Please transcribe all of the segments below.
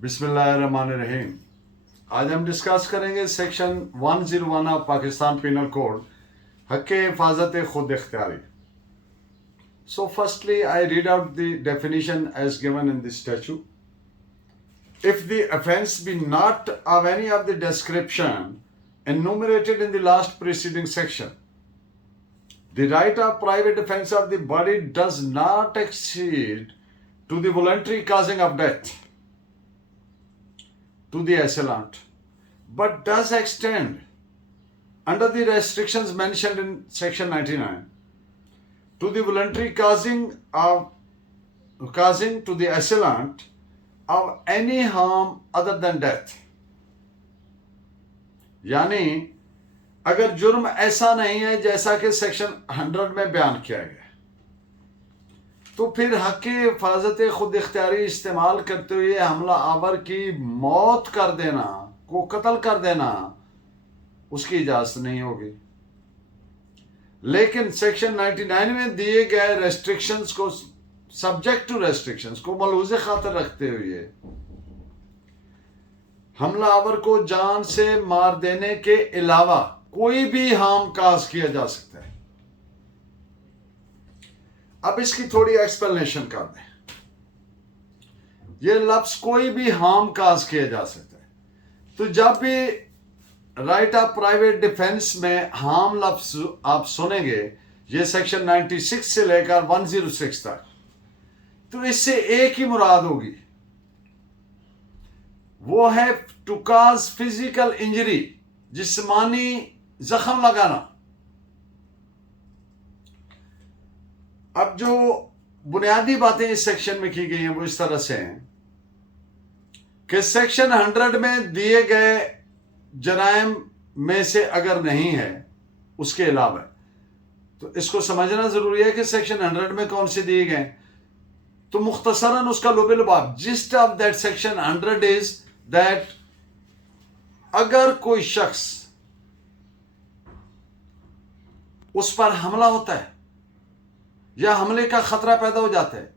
बिस्मिल्लाहिर्रहमानिर्रहीम। आज हम डिस्कस करेंगे section 101 of Pakistan penal code, हक़ हिफाजत खुद इख्तियारी। So firstly, I read out the definition as given in the statute. If the offence be not of any of the description enumerated in the last preceding section, the right of private defense of the body does not exceed to the voluntary causing of death to the assailant, but does extend under the restrictions mentioned in section 99 to the voluntary causing to the assailant of any harm other than death। यानी अगर जुर्म ऐसा नहीं है जैसा कि section 100 में बयान किया गया, तो फिर हक़ हिफाजत खुद इख्तियारी इस्तेमाल करते हुए हमला आवर की मौत कर देना, को कत्ल कर देना, उसकी इजाज़त नहीं होगी। लेकिन सेक्शन 99 में दिए गए रेस्ट्रिक्शंस को, सब्जेक्ट टू रेस्ट्रिक्शंस को मलूज़ खातर रखते हुए हमला आवर को जान से मार देने के अलावा कोई भी हार्म काज किया जा सकता है। अब इसकी थोड़ी एक्सप्लेनेशन कर दें। ये लफ्ज कोई भी हार्म काज किया जा सकता है, तो जब भी राइट ऑफ प्राइवेट डिफेंस में हार्म लफ्ज आप सुनेंगे, ये सेक्शन 96 से लेकर 106 तक, तो इससे एक ही मुराद होगी, वो है टू काज फिजिकल इंजरी, जिस्मानी जख्म लगाना। अब जो बुनियादी बातें इस सेक्शन में की गई हैं वो इस तरह से हैं कि सेक्शन 100 में दिए गए जराइम में से अगर नहीं है उसके अलावा, तो इसको समझना जरूरी है कि सेक्शन 100 में कौन से दिए गए। तो मुख्तसरन उसका लुब-ए-लुबाब gist of that section 100 is that अगर कोई शख्स उस पर हमला होता है या हमले का खतरा पैदा हो जाता है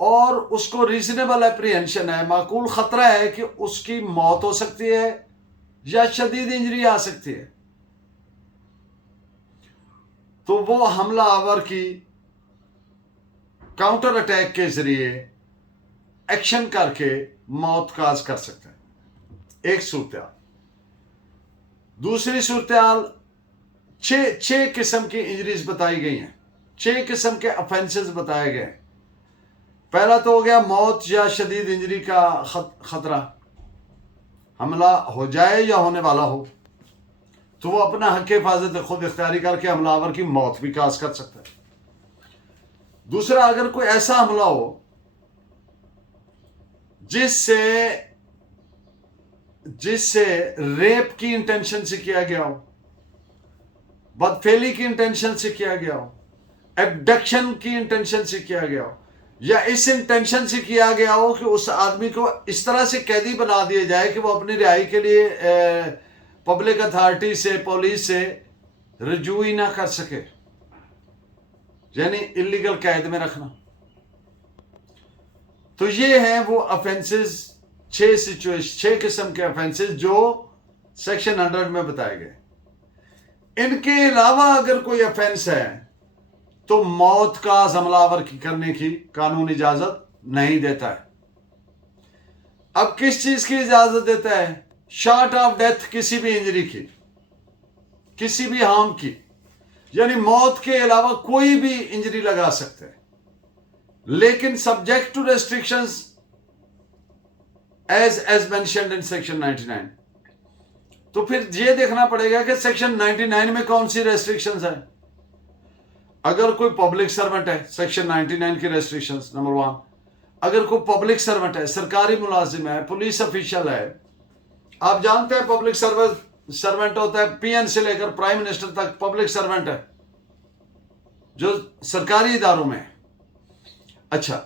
और उसको रीजनेबल एप्रीहेंशन है, माकूल खतरा है कि उसकी मौत हो सकती है या शदीद इंजरी आ सकती है, तो वो हमला आवर की काउंटर अटैक के जरिए एक्शन करके मौत काज कर सकता है। एक सूरत। दूसरी सूरत, छह किस्म की इंजरीज बताई गई हैं, 6 किस्म के ऑफेंसेस बताए गए। पहला तो हो गया मौत या शदीद इंजरी का खतरा, हमला हो जाए या होने वाला हो, तो वो अपना हक़ हिफाजत खुद इख्तियारी करके हमलावर की मौत भी काज कर सकता है। दूसरा, अगर कोई ऐसा हमला हो जिससे रेप की इंटेंशन से किया गया हो, बदफेली की इंटेंशन से किया गया हो, एब्डक्शन की इंटेंशन से किया गया हो, या इस इंटेंशन से किया गया हो कि उस आदमी को इस तरह से कैदी बना दिया जाए कि वो अपनी रिहाई के लिए पब्लिक अथॉरिटी से, पुलिस से रजू ही ना कर सके, यानी इलीगल कैद में रखना। तो ये हैं वो ऑफेंसेस, 6 किस्म के ऑफेंसेस जो सेक्शन 100 में बताए गए। इनके अलावा अगर कोई ऑफेंस है तो मौत का हमलावर की करने की कानून इजाजत नहीं देता है। अब किस चीज की इजाजत देता है? शॉर्ट ऑफ डेथ, किसी भी इंजरी की, किसी भी हार्म की, यानी मौत के अलावा कोई भी इंजरी लगा सकते हैं, लेकिन subject to restrictions as mentioned in section 99। तो फिर यह देखना पड़ेगा कि सेक्शन 99 में कौन सी रेस्ट्रिक्शंस है। अगर कोई पब्लिक सर्वेंट है, सेक्शन 99 की रेस्ट्रिक्शंस नंबर 1, अगर कोई पब्लिक सर्वेंट है, सरकारी मुलाजिम है, पुलिस ऑफिशियल है, आप जानते हैं पब्लिक सर्वेंट होता है पीएन से लेकर प्राइम मिनिस्टर तक पब्लिक सर्वेंट है जो सरकारी इदारों में है। अच्छा,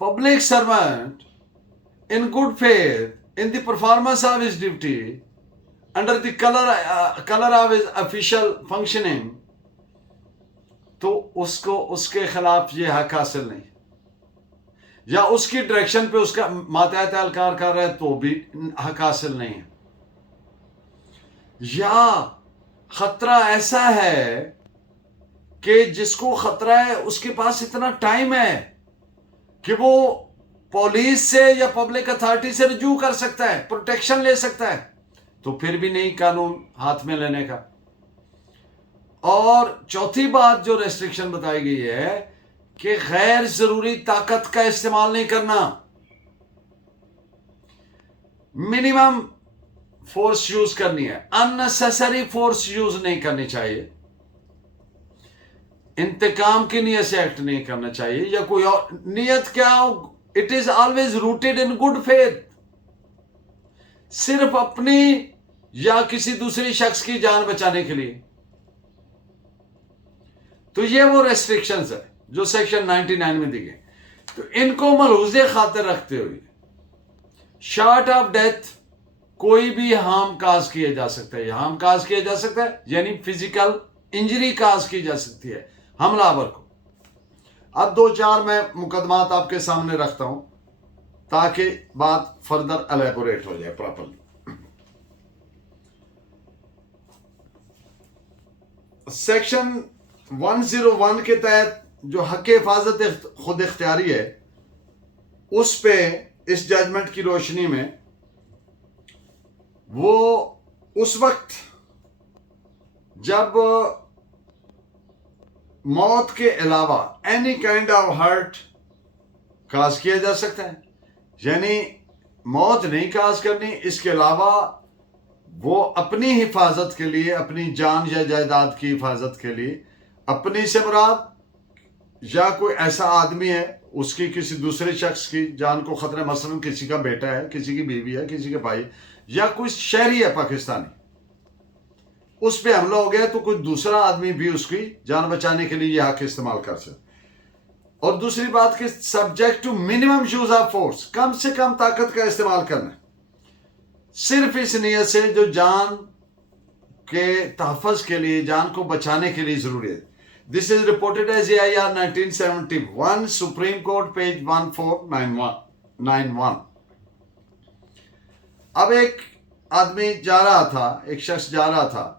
public servant in good faith in the performance of his duty under the colour of his official functioning, तो उसको उसके खिलाफ ये हक हासिल नहीं। या उसकी डायरेक्शन पे उसका मातहत एहलकार कर रहा है तो भी हक हासिल नहीं है। या खतरा ऐसा है कि जिसको खतरा है उसके पास इतना टाइम है कि वो पुलिस से या पब्लिक अथॉरिटी से रजू कर सकता है, प्रोटेक्शन ले सकता है, तो फिर भी नहीं कानून हाथ में लेने का। और चौथी बात जो रेस्ट्रिक्शन बताई गई है कि गैर जरूरी ताकत का इस्तेमाल नहीं करना, मिनिमम फोर्स यूज करनी है, अननेसेसरी फोर्स यूज नहीं करनी चाहिए, इंतकाम की नीयत से एक्ट नहीं करना चाहिए, या कोई और नीयत क्या हो, it is always rooted in good faith, सिर्फ अपनी या किसी दूसरी शख्स की जान बचाने के लिए। तो ये वो रेस्ट्रिक्शंस है जो सेक्शन 99 में दी गई। तो इनको मलहूज़े खातिर रखते हुए शॉर्ट ऑफ डेथ कोई भी हार्म काज किया जा सकता है, हार्म काज किया जा सकता है यानी फिजिकल इंजरी काज की जा सकती है हमलावर को। अब 2-4 मैं मुकदमात आपके सामने रखता हूं ताकि बात फर्दर एलेबोरेट हो जाए प्रॉपरली। सेक्शन 101 के तहत जो हक हिफाजत खुद इख्तियारी है, उस पे इस जजमेंट की रोशनी में वो उस वक्त जब मौत के अलावा एनी काइंड ऑफ हर्ट काज किया जा सकता है, यानी मौत नहीं काज करनी, इसके अलावा वो अपनी हिफाजत के लिए, अपनी जान या जायदाद की हिफाजत के लिए, अपनी से मुराद या कोई ऐसा आदमी है उसकी किसी दूसरे शख्स की जान को खतरा, मसलन किसी का बेटा है, किसी की बीवी है, किसी के भाई, या कोई शहरी है पाकिस्तानी, उस पर हमला हो गया तो कोई दूसरा आदमी भी उसकी जान बचाने के लिए यह हक इस्तेमाल कर सकता। और दूसरी बात कि subject to minimum use of force, कम से कम ताकत का इस्तेमाल करना, सिर्फ इस नीयत से जो जान के तहफ़्फ़ुज़ के लिए, जान को बचाने के लिए जरूरी है। This is reported as AIR 1971, supreme court, page 1491। अब एक आदमी जा रहा था, एक शख्स जा रहा था,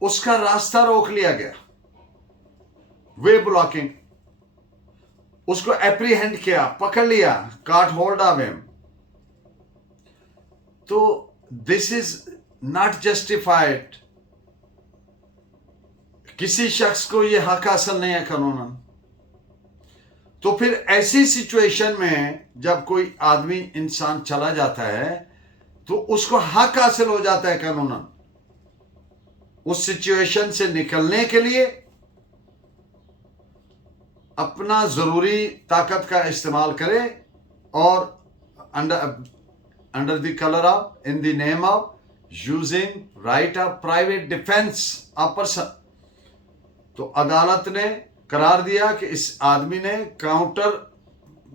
उसका रास्ता रोक लिया गया, वे ब्लॉकिंग, उसको एप्रीहेंड किया, पकड़ लिया, काट होल्ड ऑफ हिम। तो दिस इज नॉट जस्टिफाइड, किसी शख्स को यह हक हासिल नहीं है कानूनन। तो फिर ऐसी सिचुएशन में जब कोई आदमी, इंसान चला जाता है तो उसको हक हासिल हो जाता है कानूनन, उस सिचुएशन से निकलने के लिए अपना जरूरी ताकत का इस्तेमाल करे और under the colour of, in the name of using right of private defence of person. तो अदालत ने करार दिया कि इस आदमी ने काउंटर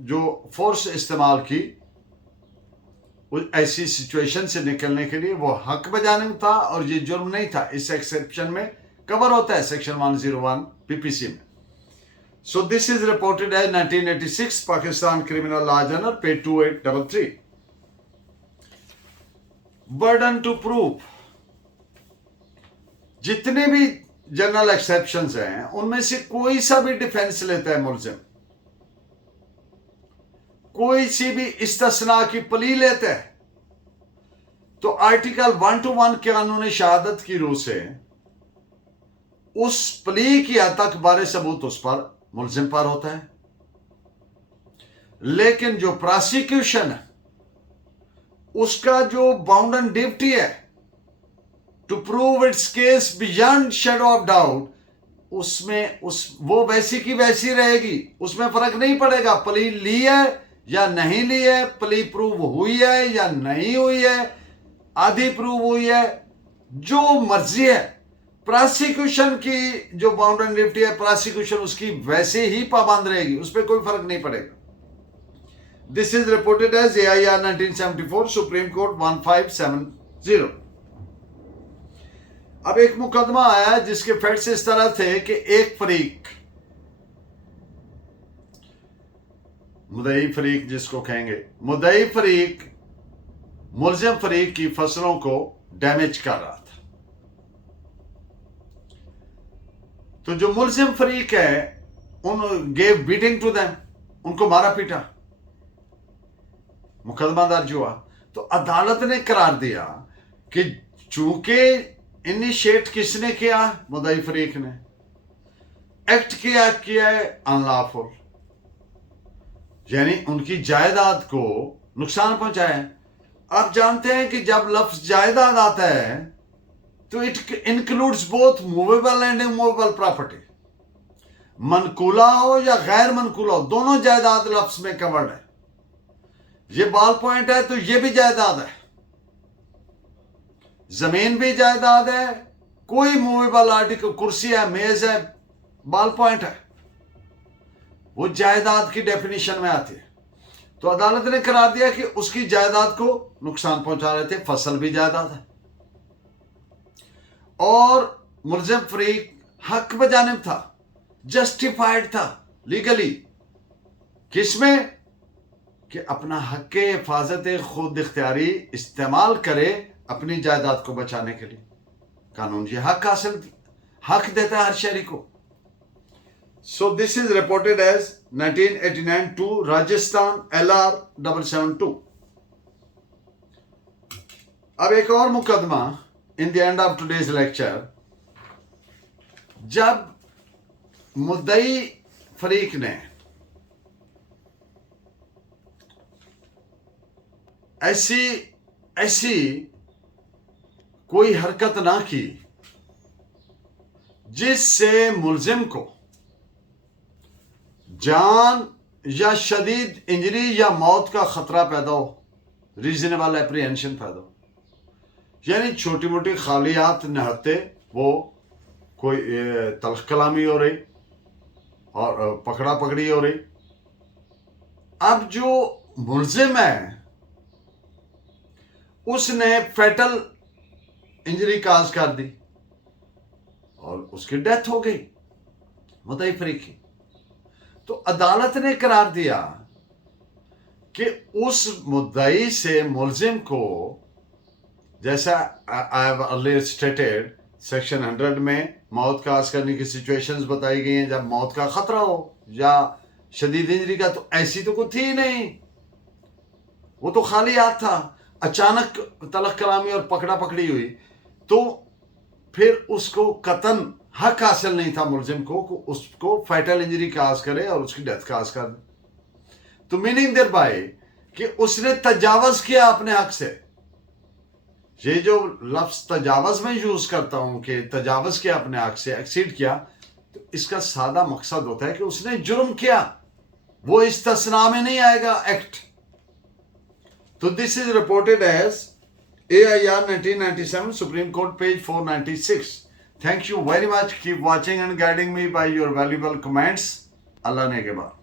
जो फोर्स इस्तेमाल की, ऐसी सिचुएशन से निकलने के लिए वो हक बजाने में था और ये जुर्म नहीं था। इस एक्सेप्शन में कवर होता है सेक्शन 101 PPC में। So this is reported as 1986 Pakistan criminal law journal, page 2833। Burden to proof, जितने भी जनरल एक्सेप्शंस हैं उनमें से कोई सा भी डिफेंस लेता है मुलजिम, कोई सी भी इस्तिस्ना की प्ली लेता है, तो आर्टिकल 121 कानून शहादत की रूह से उस प्ली की हद तक बारे सबूत उस पर मुलजिम पर होता है। लेकिन जो प्रोसिक्यूशन है उसका जो बाउंड एंड ड्यूटी है to prove its case beyond shadow of doubt, उसमें वो वैसी की वैसी रहेगी, उसमें फर्क नहीं पड़ेगा प्ली ली है या नहीं ली है, प्ली प्रूव हुई है या नहीं हुई है, आधी प्रूव हुई है, जो मर्जी है। प्रोसिक्यूशन की जो बाउंड एंड ड्यूटी है, प्रोसिक्यूशन उसकी वैसे ही पाबंद रहेगी, उस पर कोई फर्क नहीं पड़ेगा। This is reported as AIR 1974, supreme court 1570। अब एक मुकदमा आया जिसके फैक्ट्स इस तरह थे कि एक फरीक मुद्दई फरीक जिसको कहेंगे, मुद्दई फरीक मुलजिम फरीक की फसलों को डैमेज कर रहा था। तो जो मुलजिम फरीक है उन गेव बीटिंग टू देम, उनको मारा पीटा, मुकदमा दर्ज हुआ। तो अदालत ने करार दिया कि चूंकि इनिशिएट किसने किया, मुद्दई फरीक ने, एक्ट किया है अनलॉफुल, यानी उनकी जायदाद को नुकसान पहुंचाया है। आप जानते हैं कि जब लफ्ज जायदाद आता है तो it includes both movable and immovable property, मनकूला हो या गैर मनकूला हो, दोनों जायदाद लफ्ज में कवर्ड है। ये बॉल पॉइंट है तो ये भी जायदाद है, जमीन भी जायदाद है, कोई मूवेबल आर्टिकल, कुर्सी है, मेज है, बॉल पॉइंट है, वो जायदाद की डेफिनेशन में आती है। तो अदालत ने करार दिया कि उसकी जायदाद को नुकसान पहुंचा रहे थे, फसल भी जायदाद है, और मुलजिम फरीक हक बजानिब था, जस्टिफाइड था लीगली, किसमें कि अपना हक के हिफाजत खुद इख्तियारी इस्तेमाल करे अपनी जायदाद को बचाने के लिए। कानून ये हक देता है हर शहरी को। So this is reported as 1989 two Rajasthan LR 772। अब एक और मुकदमा in the end of today's lecture, जब मुद्दई फरीक ने ऐसी कोई हरकत ना की जिससे मुलजिम को जान या शदीद इंजरी या मौत का खतरा पैदा हो, रीजनेबल एप्रीहेंशन पैदा हो, यानी छोटी मोटी खालियात नहते वो कोई तल्ख कलामी हो रही और पकड़ा पकड़ी हो रही। अब जो मुलजिम है उसने फैटल इंजरी काज कर दी और उसकी डेथ हो गई, मुद्दई फरीक की। तो अदालत ने करार दिया कि उस मुद्दई से मुलजिम को, जैसा I have earlier stated, section 100 में मौत काज करने की सिचुएशंस बताई गई हैं जब मौत का खतरा हो या शदीद इंजरी का। तो ऐसी तो कुछ थी नहीं, वो तो खाली हाथ था, अचानक तलख कलामी और पकड़ा पकड़ी हुई, तो फिर उसको कतन हक हासिल नहीं था मुलजिम को उसको फैटल इंजरी काज करे और उसकी डेथ काज कर दे। तो मीनिंग देयर बाय कि उसने तजावज किया अपने हक से। ये जो लफ्ज तजावज में यूज करता हूं कि तजावज किया अपने हक से, एक्सीड किया, तो इसका सादा मकसद होता है कि उसने जुर्म किया, वो इस्तिस्ना में नहीं आएगा एक्ट। तो this is reported as AIR 1997, Supreme Court, page 496. Thank you very much. Keep watching and guiding me by your valuable comments. Allah ne ke baad.